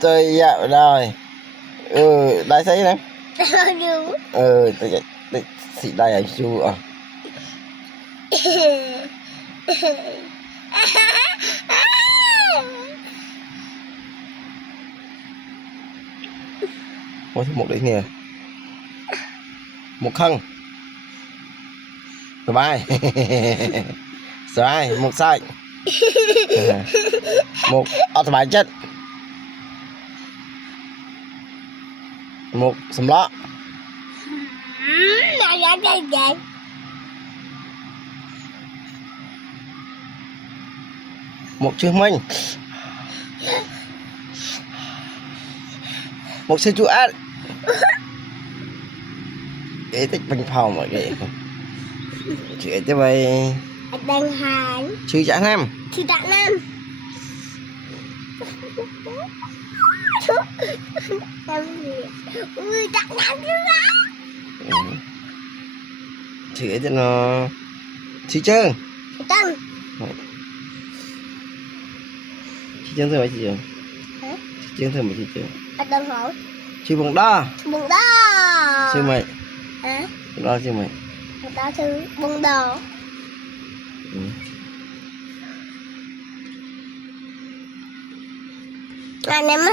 Tôi dạo rồi. Đây thấy nè. Tôi xị đây anh chú à. Ôi một đấy nè. Một khăn. Bye. Rồi, một sai. Một bài chất. Một sầm lọ. Một chữ minh. Một sư chủ át. Để tích bánh phòng mọi người. Chuyện cho mày. Đang hàn. Chữ trả nam. Chữ trả nam. Ui trả nam chứ đó. Chữ cho nó. Chữ trơn. Chữ trơn. Chữ trơn thôi mấy chữ trơn. Hả? Chữ trơn thôi mấy chữ trơn. Đang hỏi. Chữ bằng đo. Bằng đo. Chữ mày. Hả? Đo chữ mày. Đo chữ bằng đo. Anh em á.